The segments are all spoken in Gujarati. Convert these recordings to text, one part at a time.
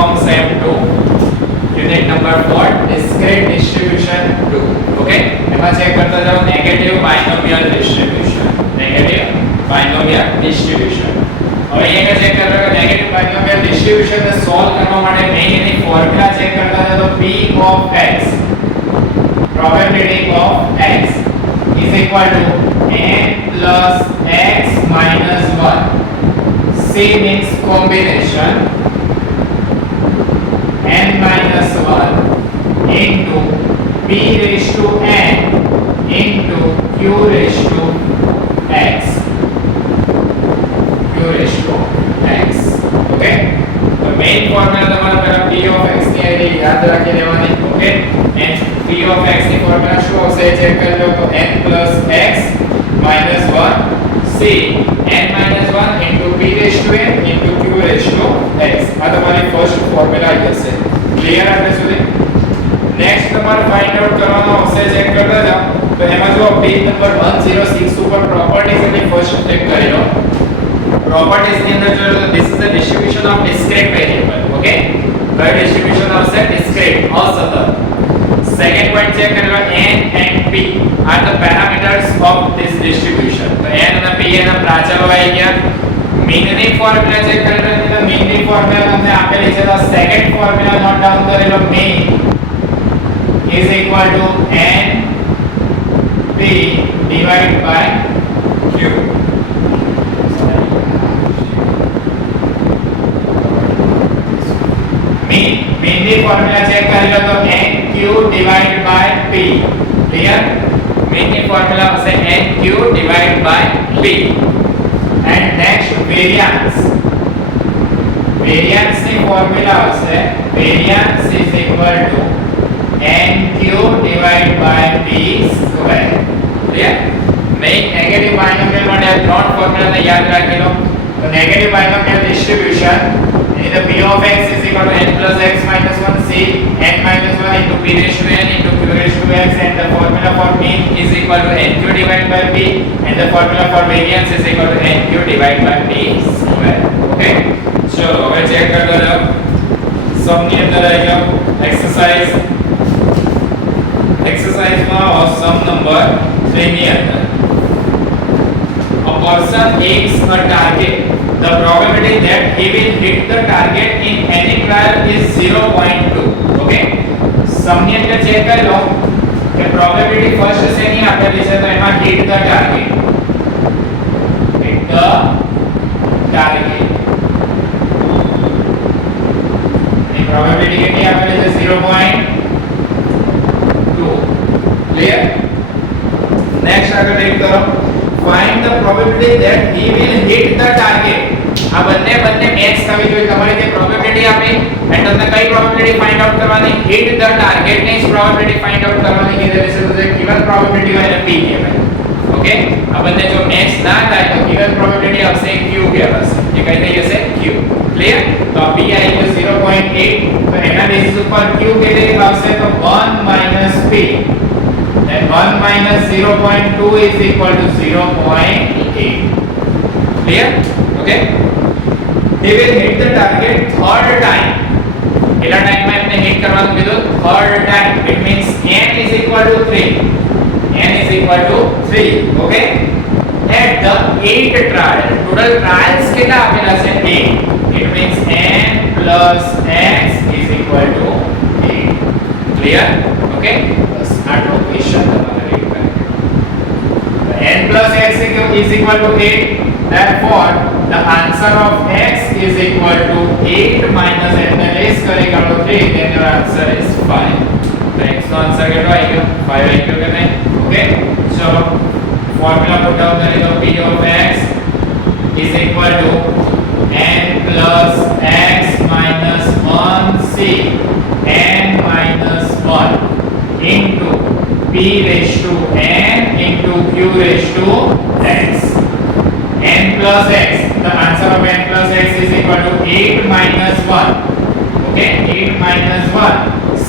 concept 2 unit number 4 discrete distribution 2 okay એમાં ચેક કરતા જાઓ નેગેટિવ બાયનોમિયલ ડિસ્ટ્રીબ્યુશન હવે અહીંયા ચેક કરો કે નેગેટિવ બાયનોમિયલ ડિસ્ટ્રીબ્યુશન ને સોલ્વ કરવા માટે મેઈન એની ફોર્મ્યુલા ચેક કરતા જાઓ તો p of x probability of x is equal to n plus x minus 1. C means combination n minus 1 into p raised to n into q raised to x. Okay? The main formula તમારે પહેલા p of x ની આઈડી યાદ રાખી લેવાની. Okay? And p of x ની ફોર્મ્યુલા શું હશે ચેક કરી લો તો n plus x minus 1 c n minus 1 into p raised to n into q raised to x. આ તમારી ફર્સ્ટ ફોર્મ્યુલા હશે. ક્લિયર આપણે સુધી નેક્સ્ટ તમારે ફાઇન્ડ આઉટ કરવાનો હશે ચેક કરતા જાઓ તો એમાં જો પેજ નંબર 106 ઉપર પ્રોપર્ટીઝ ની ફર્સ્ટ ચેક કરી લો. properties ની અંદર જોયો તો this is the distribution of discrete variable. Okay, કઈ distribution આવશે discrete અસતત. second point check કરી લો n and p are the parameters of this distribution. તો n અને p એના પ્રાચલો આવી ગયા. mean ની ફોર્મ્યુલા ચેક કરી લો તો mean ની ફોર્મ્યુલા તમને આપેલી છે તો સેકન્ડ ફોર્મ્યુલા નોટ ડાઉન કરી લો mean is equal to n p divided by q. mean ની ફોર્મ્યુલા ચેક કરી લો તો nq divided by p. Clear mean ની ફોર્મ્યુલા હશે nq divided by p. and next variance ની ફોર્મ્યુલા હશે variance is equal to nq divided by p square. Clear main negative binomial માટે આ ત્રણ ફોર્મ્યુલાને યાદ રાખી લો તો negative binomial distribution in the p of x is equal to n plus x minus 1 c n minus 1 into p raised to n into q raised to x, and the formula for mean is equal to nq divided by p, and the formula for variance is equal to nq divided by p square. Okay, ચલો હવે ચેક કરતા જાઓ સમ ની અંદર આવી જાઓ એક્સરસાઇઝમાં સમ નંબર 3 ની અંદર a person aims a target. The probability that he will hit the target in any trial is 0.2. Okay, Samni અંદર ચેક કરી લો કે પ્રોબેબિલિટી ફર્સ્ટ શેની આપેલી છે તો એમાં hit the target ની પ્રોબેબિલિટી કેટલી આપેલી છે 0.2. ક્લિયર નેક્સ્ટ આગળ રીડ કરો find the probability that he will hit the target. આ બંને મેચ થવી જોઈએ. તમારી જે પ્રોબેબિલિટી આપી અને તમને કઈ પ્રોબેબિલિટી ફાઇન્ડ આઉટ કરવાની hit the target ની પ્રોબેબિલિટી ફાઇન્ડ આઉટ કરવાની કીધેલી છે તો જે given probability હોય એને p કહેવાય. ઓકે, આ બંને જો મેચ ના થાય તો given probability આવશે q કહેવાશે. એ કઈ થઈ જશે q. ક્લિયર તો p આવી ગયો 0.8 તો એના બેસિસ ઉપર q કેટલી આવશે તો 1 - p. Then 1 minus 0.2 is equal to 0.8. Clear? Okay. He will hit the target third time. કેટલા ટાઈમ માં આપણે હિટ કરવાનું કીધું third time. It means n is equal to 3. n is equal to 3. Okay. At the 8th trial. Total trials કેટલા આપેલા છે 8. It means n plus x is equal to 8. Clear? Okay. આટલો ક્વેશ્ચન તમારે રીડ કરવાનો. n plus x is equal to 8. Therefore, the answer of x is equal to 8 minus n ને લેસ કરી કાઢો 3. Then your answer is 5. તો x નો આન્સર કેટલો આવી ગયો 5 આવી ગયો કે નહીં. ઓકે, ચલો ફોર્મ્યુલા પુટ ડાઉન કરી દો p of x is equal to n plus x minus 1 c n minus 1 into p raised to n into q raised to x. n plus x, the answer of n plus x is equal to 8 minus 1. Okay, 8 minus 1 c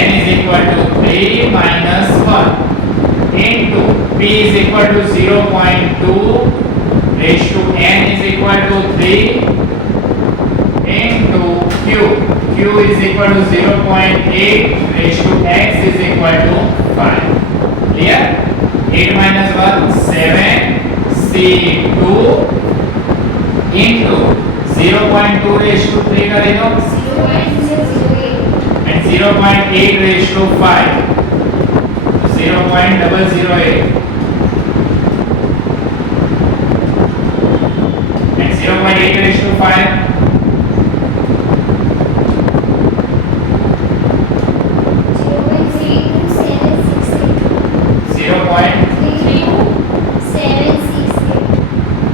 n is equal to 3 minus 1 into p is equal to 0.2 raised to n is equal to 3 into q is equal to 0.8 raised to x is equal to 5. Clear? 8 minus 1 7 c2 into 0.2 raised to 3 करें तो 0.008 and 0.8 raised to 5 0.008 and 0.8 raised to 5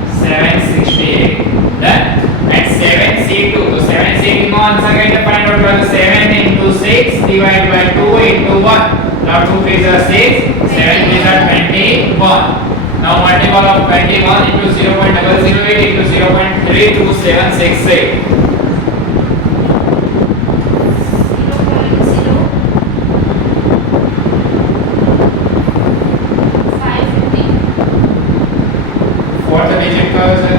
768 done and 7c2 तो 7c2 નો આન્સર કઈ ફાઇન્ડ આઉટ કરો 7 into 6 divided by 2 into 1 now 2 3 are 6 7 3 are 21 now multiple of 21 into 0.008 into 0.32768 fourth digit का है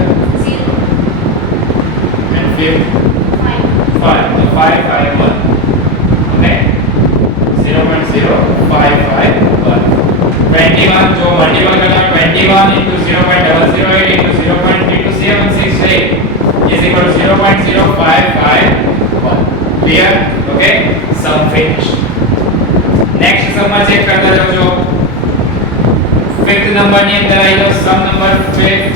and fifth 5 तो 551 okay 0.0551 21 जो मल्टीपल करना है 21 into 0.008 into 0.3278 is equal to 0.0551 clear okay sum finished next sum में चेक करते जाओ जो fifth number ની અંદર આવી ગયો sum number fifth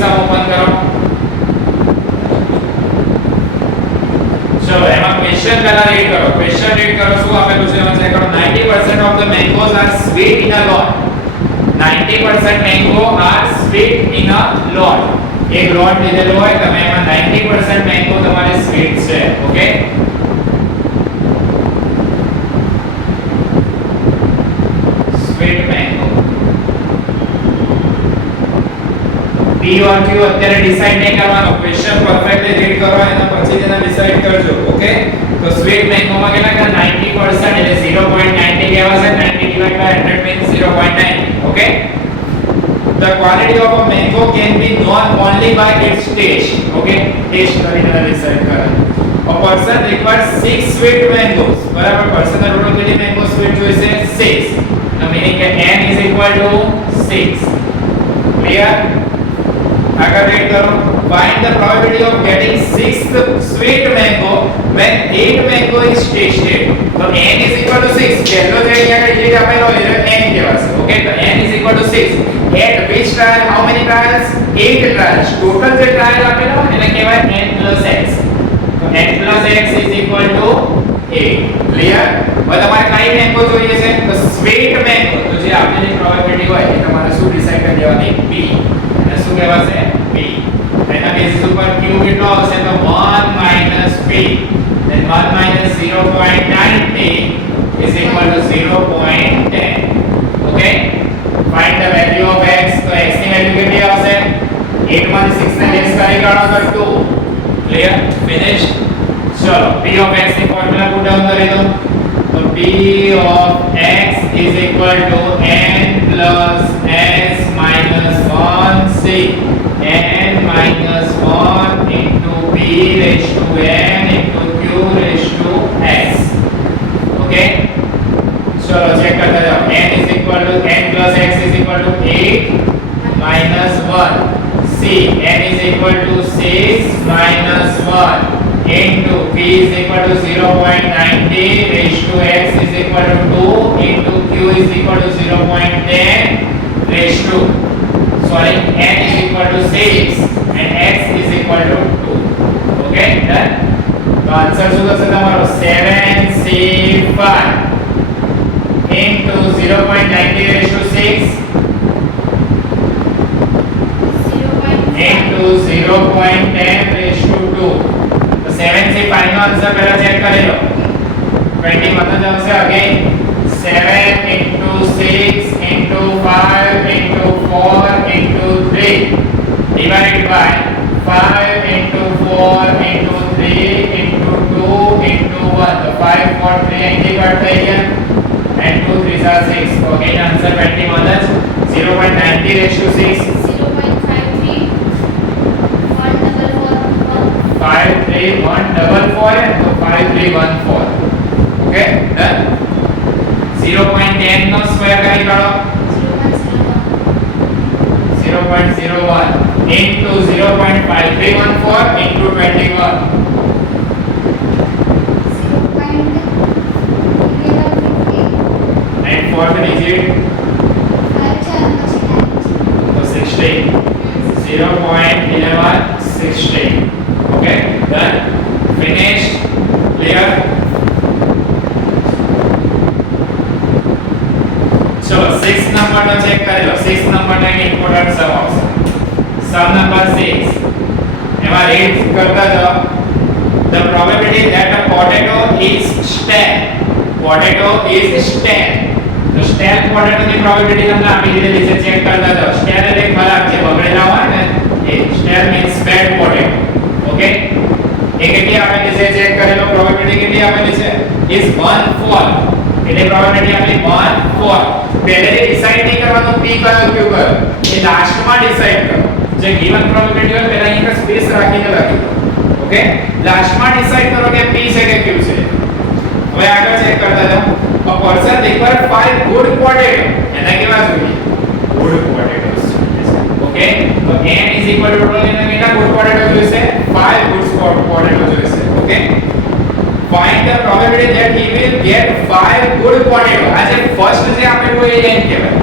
sum open કરો चलो એમાં ક્વેશ્ચન પહેલા રીડ કરો ક્વેશ્ચન રીડ કરો શું આપેલું છે એમાં ચેક કરો 90% of the mangoes are sweet in a lot 90% mango are sweet in a lot એક lot લીધેલો હોય તમે એમાં 90% mango તમારે sweet છે ઓકે sweet mango P और Q અત્યારે ડિસાઈડ નહીં કરવાનો ક્વેશ્ચન પરફેક્ટલી રીડ કરો એના પછી તેને ડિસાઈડ કરજો ઓકે તો સ્વીટ મેંગો માં કેટલા કે 90% એટલે 0.90 કહેવાશે 90 divided by 100 means 0.9 okay the quality of a mango can be known only by its taste okay taste કરીને ડિસાઈડ કરે a person requires 6 sweet mangoes બરાબર person ને ટોટલ કેટલી mango sweet જોઈશે 6 the meaning કે n is equal to 6 clear agar read karo find the probability of getting sixth sweet mango when 8 mango is tasted so n is equal to 6 પહેલો જે અહીંયા digit આપેલો હોય એ n કહેવાશે ઓકે તો n is equal to 6 at which trial how many trials 8 trials total જે trial આપેલો હોય એને કહેવાય n plus x તો n plus x is equal to 8 clear હવે તમારે કઈ મેંગો જોઈએ છે તો સ્વીટ મેંગો તો જે આપેલી પ્રોબેબિલિટી હોય એ તમારે શું ડિસાઈડ કરી દેવાની b શું કહેવાશે p એના બેસિસ ઉપર q કેટલો આવશે તો 1 minus p then 1 minus 0.90 is equal to 0.10 okay find the value of x તો x ની વેલ્યુ કેટલી આવશે 8 માંથી 6 ને લેસ કરી કાઢો તો 2 clear finished ચલો p of x ની ફોર્મ્યુલા પુટ ડાઉન કરી દો તો p of x is equal to n plus s minus 1 c n minus 1 into p raised to n into q raised to x okay चलो चेक करते जाओ n is equal to n plus x is equal to 8 minus 1 c n is equal to 6 minus 1 into p is equal to 0.90 raised to x is equal to 2 into q is equal to 0.10 raised to sorry n is equal to 6 and x is equal to 2 okay done तो आंसर શું થશે તમારો 7c5 into 0.90 raised to 6 into 0.10 raised to 2 तो 7c5 નો આન્સર પહેલા ચેક કરી લો 20 मतलब આવશે again 7 into 6 into 5 into 4 into 3 divided by 5 into 4 into 3 into 2 into 1 तो 5 4 3 80 कट થઈ ગયા and 2 3 are 6 तो again answer 20 मतलब 0.90 raised to 6 0.53 144 5 3 1 4 4 तो 5 0.01 into 0.5314 into 21. 0.1150 And fourth digit, so 16. 0.1116. Okay, done. Finished. Clear. चलो 6 नंबर નો ચેક કરી લો 6 નંબર નો ઇમ્પોર્ટન્ટ સમ આવશે સમ નંબર 6 એમાં રીડ કરતા જાઓ the probability that a potato is stale તો stale potato ની probability તમને આપી દીધી છે ચેક કરતા જાઓ stale એટલે ખરાબ છે બગડેલા હોય ને એ stale means bad potato okay એ કેટલી આપેલી છે ચેક કરી લો probability કેટલી આપેલી છે is 1/4 એટલે probability આપેલી 1/4 પહેલેથી ડિસાઈડ નહીં કરવાનું p કયો q કયો એ લાસ્ટમાં ડિસાઈડ કરો જે given probability હોય પહેલા અહીંયા સ્પેસ રાખીને લખી દો ઓકે લાસ્ટમાં ડિસાઈડ કરો કે p છે કે q છે હવે આગળ ચેક કરતા જાઓ a person requires 5 good potato એના કેવા જોઈએ good potatoes ઓકે તો n is equal to total એના કેટલા good potato જોઈશે 5 good potato જોઈશે okay find the probability that he will get 5 good potato as a first જે આપેલું એ n કહેવાય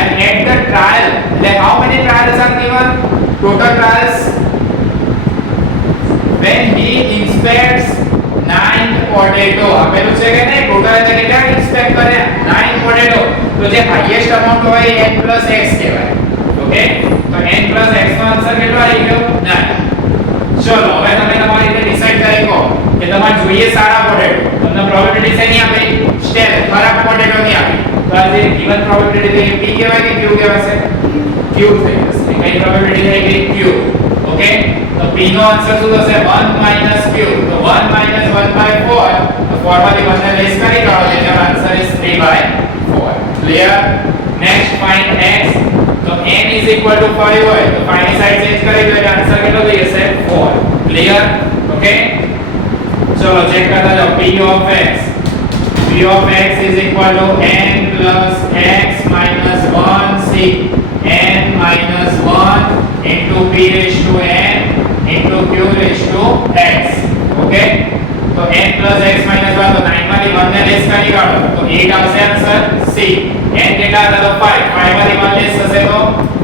and at the trial like how many trials are given total trials when he inspects 9 potato આપેલું છે કે નહીં ટોટલ એટલે કેટલા ઇન્સ્પેક્ટ કર્યા 9 potato તો જે હાઈએસ્ટ અમાઉન્ટ હોય એ n + x કહેવાય ઓકે તો n + x નો આન્સર કેટલો આવી ગયો 9 ચલો હવે તમે તમારી રીતે ડિસાઈડ કરી કો કે તમારે જોઈએ સારા પોટેટો તમને પ્રોબેબિલિટી છે ની આપી સ્ટેલ ખરાબ પોટેટો ની આપી તો આ જે ગિવન પ્રોબેબિલિટી છે p કહેવાય કે q કહેવાય q થઈ જશે કઈ પ્રોબેબિલિટી થઈ ગઈ q ઓકે તો p નો આન્સર શું થશે 1 - q તો 1 - 1/4 તો 4 માંથી 1 ને લેસ કરી કાઢો એટલે answer is 3/4 clear next find x તો n is equal to 5 હોય તો 5 ની સાઈડ ચેન્જ કરી દો એટલે આન્સર કેટલો થઈ જશે 4 ક્લિયર ઓકે ચલો ચેક કરતા જાઓ p of x is equal to n plus x minus 1 c n minus 1 into p raised to n into q raised to x okay તો n plus x minus 1 તો 9 માંથી 1 ને લેસ કરી કાઢો તો 8 આવશે આન્સર c n કેટલા હતા તો 5 5 માંથી 1 લેસ થશે તો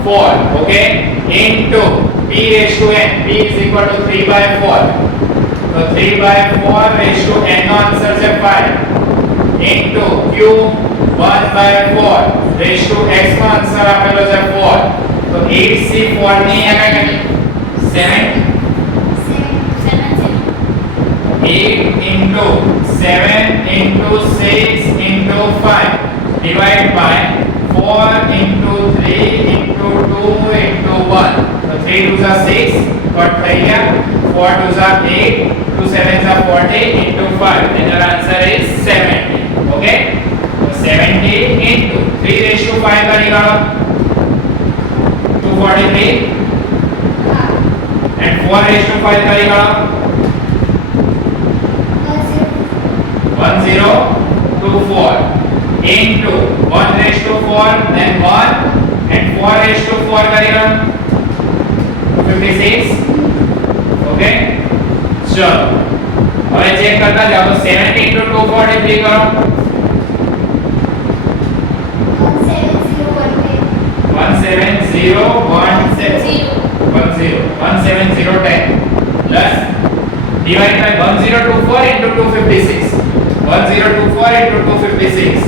4 okay into p raised to n p is equal to 3/4 तो 3/4 raised to n નો આન્સર છે 5 into q 1/4 raised to x નો આન્સર આપેલો છે 4 તો 8c 4 ની આગળ કેટલી 7 8 into 7 into 6 into 5 divide by 4 into 3 into 2 into 1 तो 3 2 are 6 कट થઈ ગયા 4 2 are 8 2 7 are 40 into 5 then your answer is 70 okay so 70 into 3 raised to 5 કરી કાઢો 243 and 4 raised to 5 કરી કાઢો 1024 into 1 raised to 4 then 1 and 4 raised to 4 કરી કાઢો 56 okay चलो હવે ચેક કરતા જાઓ તો 70 into 243 કરો 17010 plus divide by 1024 into 256 1024 into 256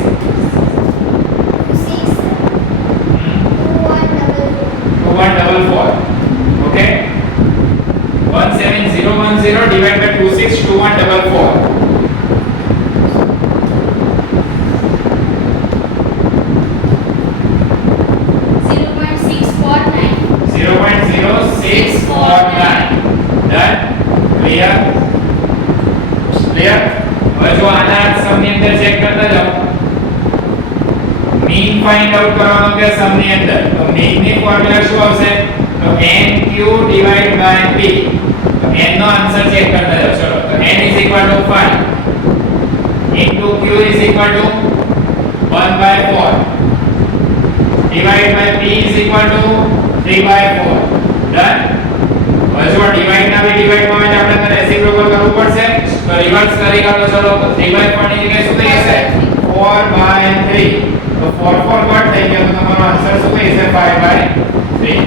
2144 okay 17010 divided by 262144 0.0649 done clear clear હવે જો આના સમની અંદર ચેક કરતા જાઓ મીન ફાઇન્ડ આઉટ કરવાનો કે સમની અંદર તો મીન ની ફોર્મ્યુલા શું આવશે તો nq divided by p તો n નો આન્સર ચેક કરતા જાઓ ચલો તો n is equal to 5 into q is equal to 1/4 divided by p is equal to 3 3/4 done હવે જો ડિવાઇડ ના બી ડિવાઇડ માં આવે આપણે રેસિપ્રોકલ કરવું પડશે તો રિવર્સ કરી કાઢો ચલો તો 3/4 ની જગ્યાએ શું થઈ જશે 4/3 તો 4 4 કટ થઈ ગયો તો તમારો આન્સર શું થઈ જશે 5/3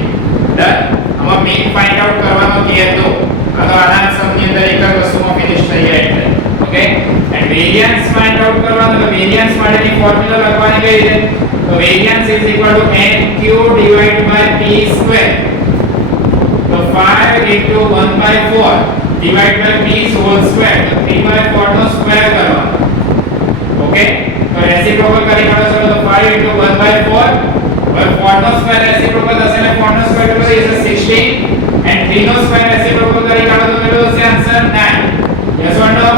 ડન આમાં મીન ફાઇન્ડ આઉટ કરવાનો કહે તો આ તો આના સમની અંદર એક જ વસ્તુમાં ફિનિશ થઈ જાય એટલે okay and variance find out કરવાનો તો વેરિયન્સ માટેની ફોર્મ્યુલા લખવાની કઈ રીતે તો વેરિયન્સ nq / p સ્ક્વેર તો 5 into 1/4 divided by p whole square તો 3/4 નો સ્ક્વેર કરવાનો ઓકે તો રેસિપ્રોકલ કરી કાઢો ચલો તો 5 into 1/4 હવે 4 નો સ્ક્વેર રેસિપ્રોકલ થશે એટલે 4 નો સ્ક્વેર કેટલો થશે 16 and 3 નો સ્ક્વેર રેસિપ્રોકલ કરી કાઢો તો કેટલો થશે answer 9 yes or no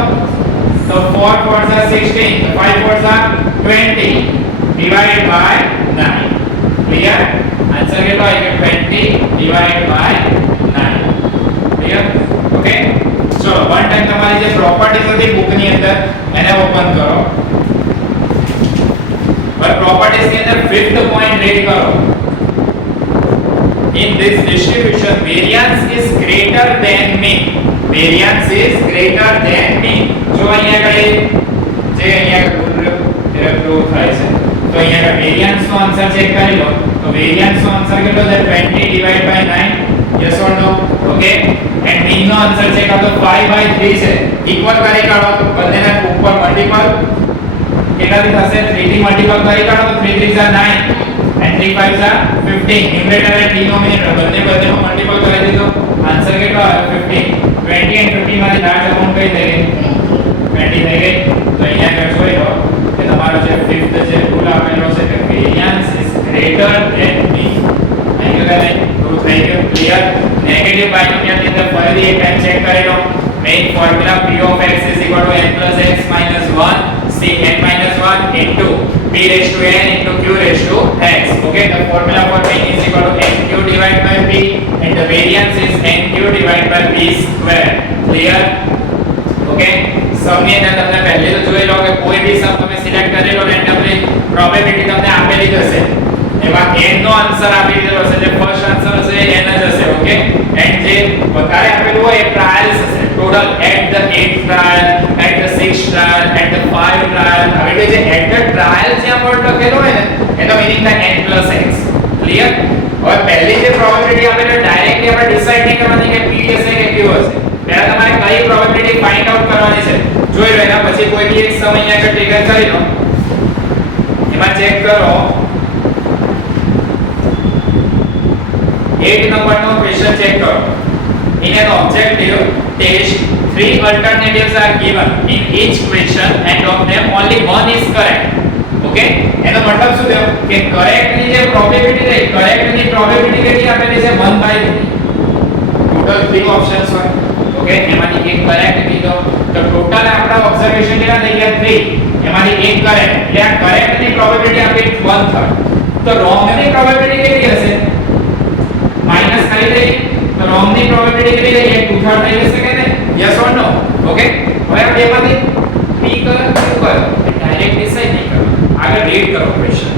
so 4 4s are 16 so 5 4s are 20 divided by 9 clear answer કેટલો આવી ગયો 20 divided by 9 ક્લિયર ઓકે ચલો વન ટાઈમ તમારી જે પ્રોપર્ટીઝ હતી બુક ની અંદર એને ઓપન કરો પર પ્રોપર્ટીઝ ની અંદર ફિફ્થ પોઈન્ટ રીડ કરો in this distribution variance is greater than mean variance is greater than mean જો અહીંયા કઈ જે અહીંયા ગ્રુપ થાય છે તો અહીંયા વેરિયન્સ નો આન્સર ચેક કરી લો તો વેરિયન્સ નો આન્સર કેટલો છે 20 divided by 9 yes or no okay and mean નો આન્સર ચેક કરો તો 5/3 છે ઇક્વલ કરી કાઢો તો બંનેના ઉપર મલ્ટીપલ કેટલાથી થશે 3 થી મલ્ટીપલ કરી કાઢો તો 3 3s are 9 and 3 5s are 15 numerator અને ડિનોમિનેટર બંનેમાં મલ્ટીપલ કરી દીધો આન્સર કેટલો આવ્યો 15 20 and 15 માંથી લાર્જ અમાઉન્ટ કઈ થઈ ગઈ 20 થઈ ગઈ તો અહીંયા આગળ જોઈ લો કે તમારો જે ફિફ્થ જે રૂલ આપેલો છે કે variance is greater than mean અહીંયા આગળ રૂલ થઈ ગયો ક્લિયર નેગેટિવ બાયનોમિયલ ની અંદર ફરીથી એક ટાઈમ ચેક કરી લો main formula p of x = n + x - 1 cn - 1 into p raised to n into q raised to x okay the formula for mean is equal to nq divided by p and the variance is nq divided by p square clear okay સમ ની અંદર તમને પહેલે તો જોઈ લો કે કોઈ બી સમ તમે સિલેક્ટ કરી લો રેન્ડમલી પ્રોબેબિલિટી તમને આપેલી જ હશે એમાં n નો આન્સર આપી દીધો હશે જે ફર્સ્ટ આન્સર હશે એ n જ હશે ઓકે એન્ડ જે વધારે આપેલું હોય એ ટ્રાયલ્સ હશે total at the 8th trial at the 6th trial at the 5th trial હવે જે એટ ધ ટ્રાયલ જ્યાં વર્ડ લખેલો હોય ને એનો મીનિંગ થાય n + x ક્લિયર હવે પહેલી જે પ્રોબેબિલિટી આપેલી ડાયરેક્ટલી આપણે ડિસાઈડ નહીં કરવાની કે p હશે કે q હશે પહેલા તમારે કઈ પ્રોબેબિલિટી ફાઇન્ડ આઉટ કરવાની છે જોઈ લો એના પછી કોઈ બી એક સમ અહીંયા આગળ ટ્રિગર કરી લો એમાં ચેક કરો 8 નંબરનો ક્વેશ્ચન ચેક કરો in an objective test 3 alternatives are given in each question and of them only one is correct okay એનો મતલબ શું થયો કે કરેક્ટ ની જે પ્રોબેબિલિટી છે કરેક્ટ ની પ્રોબેબિલિટી કેટલી આપેલી છે 1/3 ટોટલ 3 ઓપ્શન્સ હોય ઓકે એમાંથી એક કરેક્ટ કીધો તો ટોટલ આપણા ઓબ્ઝર્વેશન કેટલા થઈ ગયા 3 એમાંથી એક કરેક્ટ એટલે આ કરેક્ટ ની પ્રોબેબિલિટી આપી 1/3 તો રોંગ ની પ્રોબેબિલિટી કેટલી હશે માઈનસ કરી દઈએ તો રોંગ ની પ્રોબેબિલિટી કેટલી થઈ 2/3 થઈ જશે કે નહીં યસ ઓર નો ઓકે હવે આ બેમાંથી p કરો q કરો ડાયરેક્ટ ડિસાઈડ નહીં કરો આગળ રીડ કરો question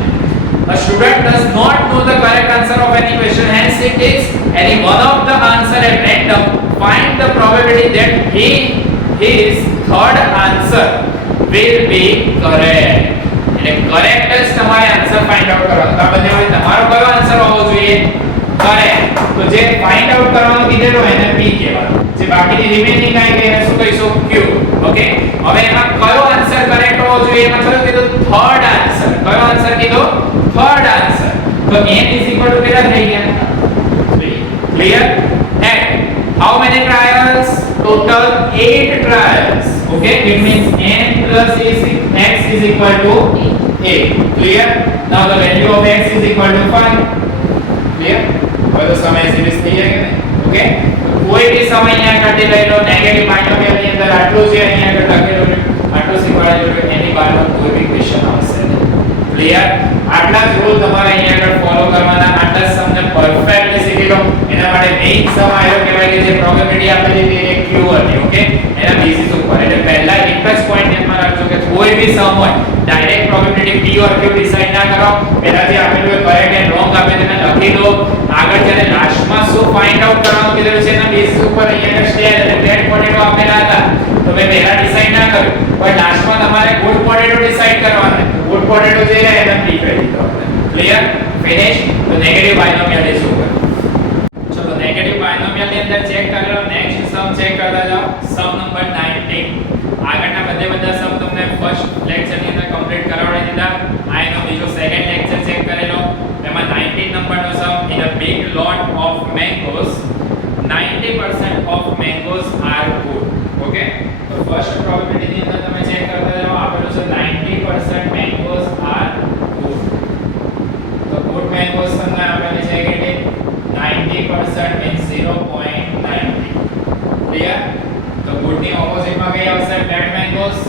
A student does not know the correct answer of any question, hence he takes any one of the answer at random. Find the probability that his third answer will be correct. એટલે correct જ તમારે આન્સર ફાઇન્ડ આઉટ કરવાનો. તો આ બંનેમાંથી તમારો કયો આન્સર હોવો જોઈએ? correct. તો જે ફાઇન્ડ આઉટ કરવાનું કીધેલું એને p કહેવાનું. જે બાકીની રિમેનિંગ આઈ ગઈ એને શું કહીશું? q. ઓકે. હવે એમાં કયો આન્સર કરેક્ટ હોવો જોઈએ? એમાં કયો કીધું? Third answer. કયો આન્સર કીધો? third answer so n is equal to કેટલા થઈ ગયા 3 clear and how many trials total 8 trials okay it means n plus x is equal to 8 clear now the value of x is equal to 5 clear હવે તો સમય સિરીઝ થઈ જાય કે નહીં ઓકે કોઈ બી સમય અહીંયા કાઢી લઈ લો નેગેટિવ બાયનોમિયલ ની અંદર આટલું છે અહીંયા આગળ લખેલું છે આટલું શીખવાડેલું છે એની બહારનો કોઈ બી ક્વેશ્ચન આવશે નહીં ક્લિયર આટલા જ રૂલ તમારે અહીંયા આગળ ફોલો કરવાના આટલા જ તમને પરફેક્ટલી શીખી લો એના માટે મેઇન સમ આવ્યો કહેવાય કે જે પ્રોબેબિલિટી આપેલી હતી એ q હતી ઓકે એના બેસિસ ઉપર એટલે પહેલા એક જ પોઈન્ટ ધ્યાનમાં રાખજો કે કોઈ બી સમ હોય ડાયરેક્ટ પ્રોબેબિલિટી p ઓર q ડિસાઈડ ના કરો, પહેલા જે આપેલું હોય કરેક્ટ એન્ડ રોંગ આપે તમે લખી દો. આગળ જ્યારે લાસ્ટમાં શું ફાઇન્ડ આઉટ કરવાનું કીધું છે એના બેસિસ ઉપર અહીંયા સ્ટેર અને બેડ પોટેટો આપેલા હતા તો મેં પહેલા ડિસાઈડ ના કર્યું, પણ લાસ્ટમાં તમારે ગુડ પોટેટો ડિસાઈડ કરવાના. ગુડ પોટેટો જે છે એને p કરી દીધો. ક્લિયર? ફિનિશ? તો નેગેટિવ બાયનોમિયલ ઇઝ ઓવર. ચલો નેગેટિવ બાયનોમિયલ ની અંદર ચેક કરી લો. નેક્સ્ટ સમ ચેક કરતા જાઓ. Sum number 19. આગળના બધા સમ તમને ફર્સ્ટ લેક્ચર ની અંદર કમ્પ્લીટ કરાવડી દીધા. આ એનો બીજો સેકન્ડ લેક્ચર ચેક કરેલો. એમાં 19 નંબરનો સમ in a big lot of mangoes 90% of mangoes are good. Okay, તો ફર્સ્ટ પ્રોબેબિલિટી ની અંદર તમે ચેક કરતા જાઓ. આપેલું છે 90% mangoes are good. તો good mangoes તમને આપેલી છે કે 90% means 0.90. ક્લિયર? તો good ની ઓપોઝિટ માં કઈ આવશે? bad mangoes.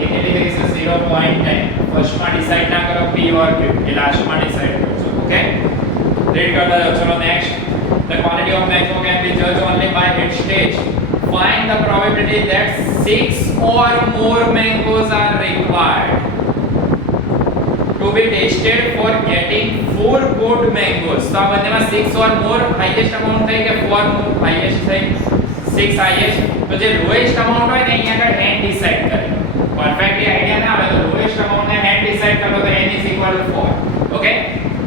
એ કેટલી થઈ છે? 0.10. ફર્સ્ટ માં ડિસાઈડ ના કરો p or q, A last માં ડિસાઈડ કરજો. ઓકે, રીડ કરતા જાઓ. ચલો next. The quality of mango can be judged only by its stage. Find the probability that 6 or more mangoes are required to be tasted for getting 4 good mangoes. તો આ બંનેમાં 6 or more highest amount થઈ કે 4 more highest થઈ? 6 highest. તો જે lowest amount હોય ને અહીંયા આગળ n ડિસાઈડ કરે. પરફેક્ટલી આઈડિયા ના આવે તો lowest amount ને n ડિસાઈડ કરો તો n is equal to 4. Okay,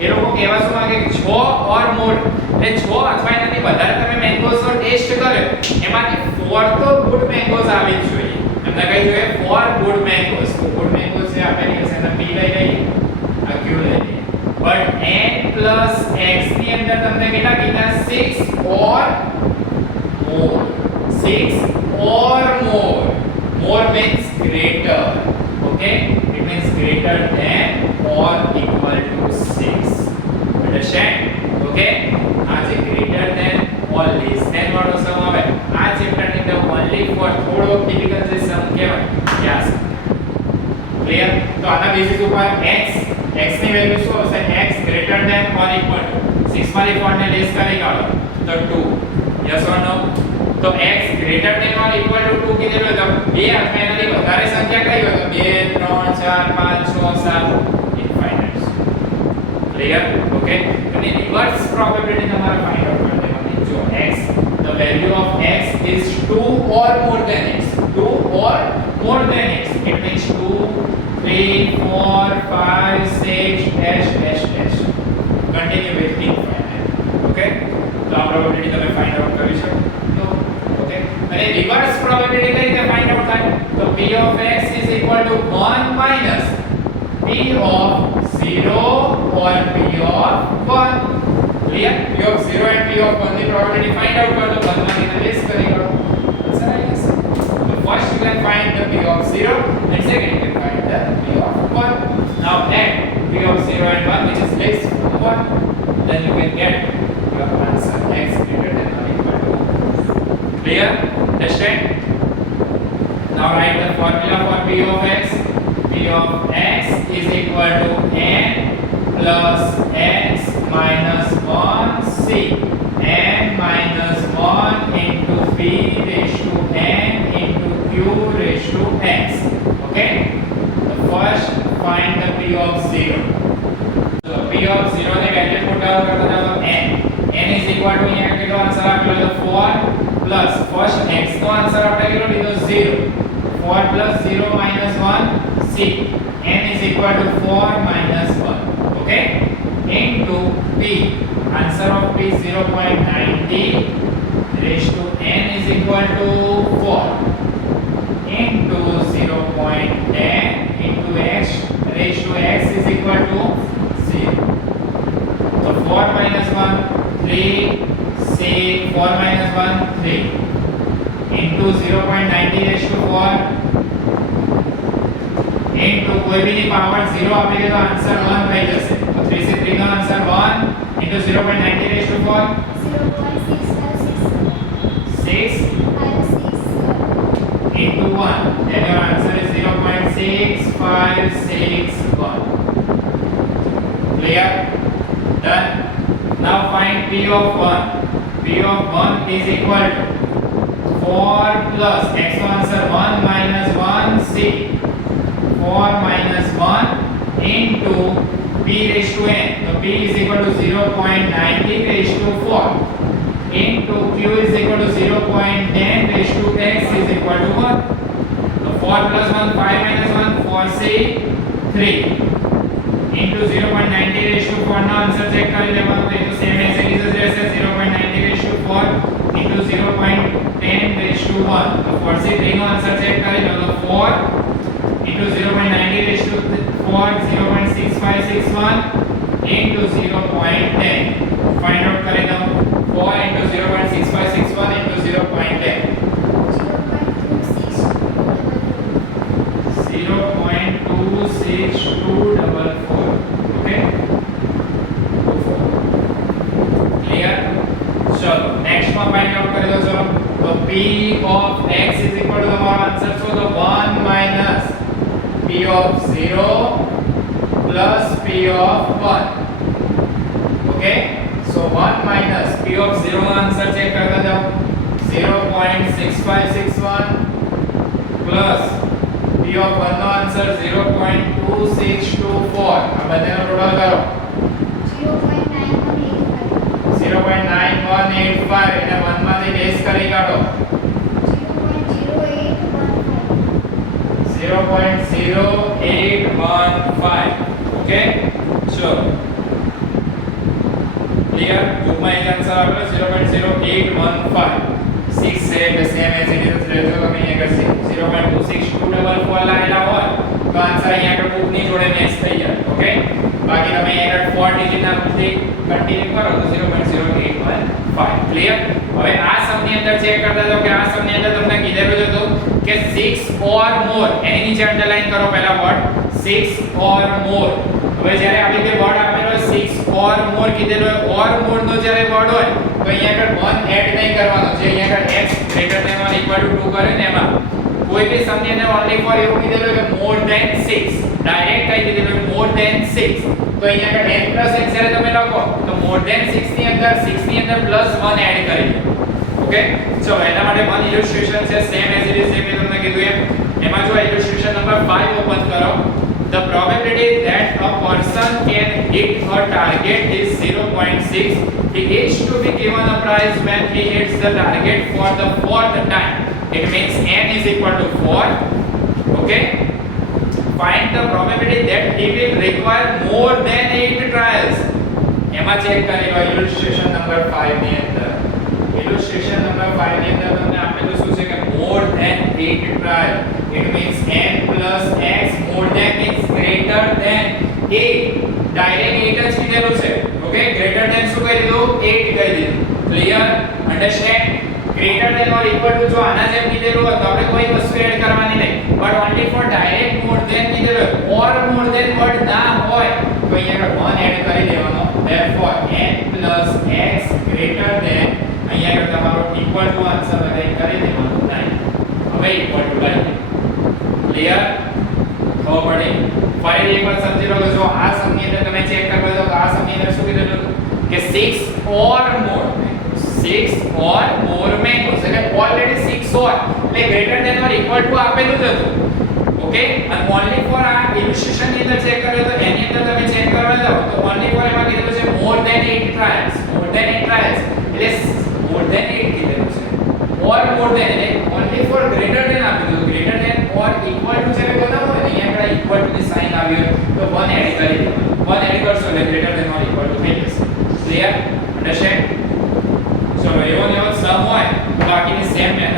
એ લોકો કહેવા શું માંગે કે 6 or more એટલે 6 અથવા એનાથી વધારે તમે મેંગોઝ નો ટેસ્ટ કર્યો એમાંથી 4 તો ગુડ મેંગોઝ આવી જ જોઈએ. એમને કહી જોઈએ 4 ગુડ મેંગોઝ. તો ગુડ મેંગોઝ જે આપેલી હશે એને p લઈ લઈએ, આ q લઈ લઈએ. બટ n plus x ની અંદર તમને કેટલા કીધા? 6 or more. 6 or more. More means greater. Okay, it means greater than or equal to 6. Understand? Okay, આ જે greater than or less than વાળો સમ આવે આ ચેપ્ટર ની અંદર only for થોડો ડિફિકલ્ટ જે સમ કહેવાય યસ. ક્લિયર? તો આના બેસિસ ઉપર x ની વેલ્યુ શું હશે? x greater than or equal to 6 માંથી 4 ને લેસ કરી કાઢો તો 2. યસ ઓર નો? તો x greater than or equal to 2 કીધેલું તો બે અથવા એનાથી વધારે સંખ્યા કઈ હોય તો 2 3 4 5 6 7 ઇનફાઇનાઇટ. ક્લિયર? ઓકે, અને રિવર્સ પ્રોબેબિલિટી તમારે ફાઇન્ડ આઉટ કરી દેવાની. જો x the value of x is 2 or more than x. 2 or more than x. It means 2 3 4 5 6 dash dash dash. Continue with infinite. Okay, તો આ પ્રોબેબિલિટી તમે ફાઇન્ડ આઉટ કરી શકો. ઓકે, અને રિવર્સ પ્રોબેબિલિટી કઈ રીતે ફાઇન્ડ આઉટ થાય? તો p of x is equal to 1 minus p of 0 or p of 1. Clear? p of 0 and p of 1 ની પ્રોબેબિલિટી ફાઇન્ડ આઉટ કરો તો બંનેમાંથી તમે લેસ કરી કરો. આન્સર આવી જશે. So first you can find the p of 0 and second you can find the p of 1. Now add p of 0 and 1 which is less from 1. Then you can get your answer x greater than or equal to 1. Clear? Understand? Now write the formula for p of x. P of x is equal to n plus x minus 1c. n minus 1 into p raised to n into q raised to x. Okay? The first find the p of 0. So p of 0 ની વેલ્યુ પુટ ડાઉન કરતા જાઓ n. n is equal to અહીંયા કેટલો આન્સર આપેલો તો 4 plus first x નો આન્સર આપણે કેટલો લીધો 0. 4 plus 0 minus 1 c. n is equal to 4 minus 1. Okay, into p. Answer of p 0.90 raised to n is equal to 4 into 0.10 into x raised to x is equal to 0. So 4 minus 1 3 say 4 minus 1 3 into 0.90 raised to 4 into कोई भी नहीं पावर 0 आपने तो आंसर 1 થઈ જશે. તો 3 से 3 નો answer 1 into 0.90 raised to 4 6 into 1. Then your answer is 0.6561. Clear? Done. Now find p of 1. p of 1 is equal to 4 plus x answer 1 minus 1 c 4 minus 1 into p raised to n. So p is equal to 0.90 raised to 4 into q is equal to 0.10 raised to x is equal to 1. So 4 plus 1 5 minus 1 4c 3 into 0.90 raised to 4 નો આન્સર ચેક કરી લેવાનો તો એ તો સેમ એઝ ઇટ ઇઝ રહેશે 0.90 raised to 4 into 0.10 raised to 1 તો 4c 3 નો આન્સર ચેક કરી લો તો 4 into 0.90 raised to 4 0.6561 into 0.10 find out કરી દો 4 into 0.6561 into 0.10 0.26244 okay clear ચલો નેક્સ્ટ માં ફાઇન્ડ આઉટ કરી દો ચલો તો p of x is equal to તમારો આન્સર શું તો 1 minus p of 0 plus p of 1 okay so 1 minus p of 0 નો આન્સર ચેક કરતા જાઓ 0.6561 plus p of 1 નો આન્સર 0.2624 આ બંનેનો ટોટલ કરો 0.9185 એને 1 માંથી બેઝ કરી કાઢો 0.0815 ઓકે ચલો ક્લિયર બુકમાં એક આન્સર આપેલો 0.0815 6 છે એટલે સેમ એઝ ઇટ ઇઝ રહેજો તમે અહીંયા કરશે 0.26244 લાયેલા હોય તો આન્સર અહીંયા આગળ બુકની જોડે મેચ થઈ જાય ઓકે બાકી તમે અહીંયા આગળ 4 ડિજિટ ના બુકથી કન્ટિન્યુ કરો તો 0.0815 ક્લિયર હવે આ સમની અંદર ચેક કરતા જાઓ કે આ સમની અંદર તમને કીધેલું હતું કે 6 or more એની નીચે અંડરલાઈન કરો પહેલા વર્ડ 6 or more હવે જ્યારે આવી રીતે વર્ડ આપેલો હોય 6 or more કીધેલો હોય or more નો જ્યારે વર્ડ હોય તો અહીંયા આગળ 1 એડ નહીં કરવાનો જે અહીંયા આગળ x greater than or equal to 2 કરે ને એમાં કોઈ બી સમની અંદર ઓન્લી ફોર એવું કીધેલું હોય કે more than 6 ડાયરેક્ટ કહી દીધેલું હોય more than 6 તો અહીંયા આગળ n plus x જ્યારે તમે લખો તો more than 6 ની અંદર 6 ની અંદર plus 1 એડ કરી દો ઓકે ચલો એના માટે વન ઇલુસ્ટ્રેશન છે સેમ એઝ ઇટ ઇઝ જે મેં તમને કીધું એમાં જો ઇલુસ્ટ્રેશન નંબર 5 ઓપન કરો the probability that a person can hit a target is 0.6 he is to be given a prize when he hits the target for the fourth time it means n is equal to 4 okay find the probability that he will require more than 8 trials એમાં ચેક કરી લો ઇલુસ્ટ્રેશન નંબર 5 ની અંદર illustration number 5 ની અંદર તમને આપેલું શું છે કે more than 8 trial it means n plus x more than means greater than 8 direct 8 જ કીધેલું છે ઓકે greater than શું કહી દીધું 8 કહી દીધું clear understand greater than or equal to જો આના જેમ કીધેલું હોય તો આપણે કોઈ વસ્તુ એડ કરવાની નહીં but only for direct more than કીધેલું or more than વર્ડ ના હોય તો અહીંયા 1 એડ કરી દેવાનો therefore n plus x greater than અહીંયા આગળ તમારો ઇક્વલ ટુ આન્સર લગાઈ કરી દેવાનું 9 હવે ઇક્વલ ટુ લઈ ક્લિયર ખબર પડી ફરી એકવાર સમજી લો કે જો આ સમની અંદર તમે ચેક કરવા જાઓ તો આ સમની અંદર શું કીધું કે 6 or more 6 or more में એટલે ઓલરેડી 6 or એટલે greater than or equal to આપેલું જ હતું ઓકે અને ઓન્લી ફોર આ ઇલુસ્ટ્રેશન ની અંદર ચેક કર્યો તો એની અંદર તમે ચેક કરવા જાઓ તો ઓન્લી ફોર એમાં કીધું છે more than 8 trials more than 8 trials એટલે more than 8 કીધેલું છે or more than એટલે only for greater than આપી દીધું greater than or equal to જ્યારે બનાવો ને અહીંયા આગળ equal to ની સાઇન આવ્યું તો 1 એડ કરી દેવાનું 1 એડ કરશો એટલે greater than or equal to થઈ જશે ક્લિયર અન્ડરસ્ટેન્ડ ચલો એવો સમ હોય તો બાકીની સેમ મેથડ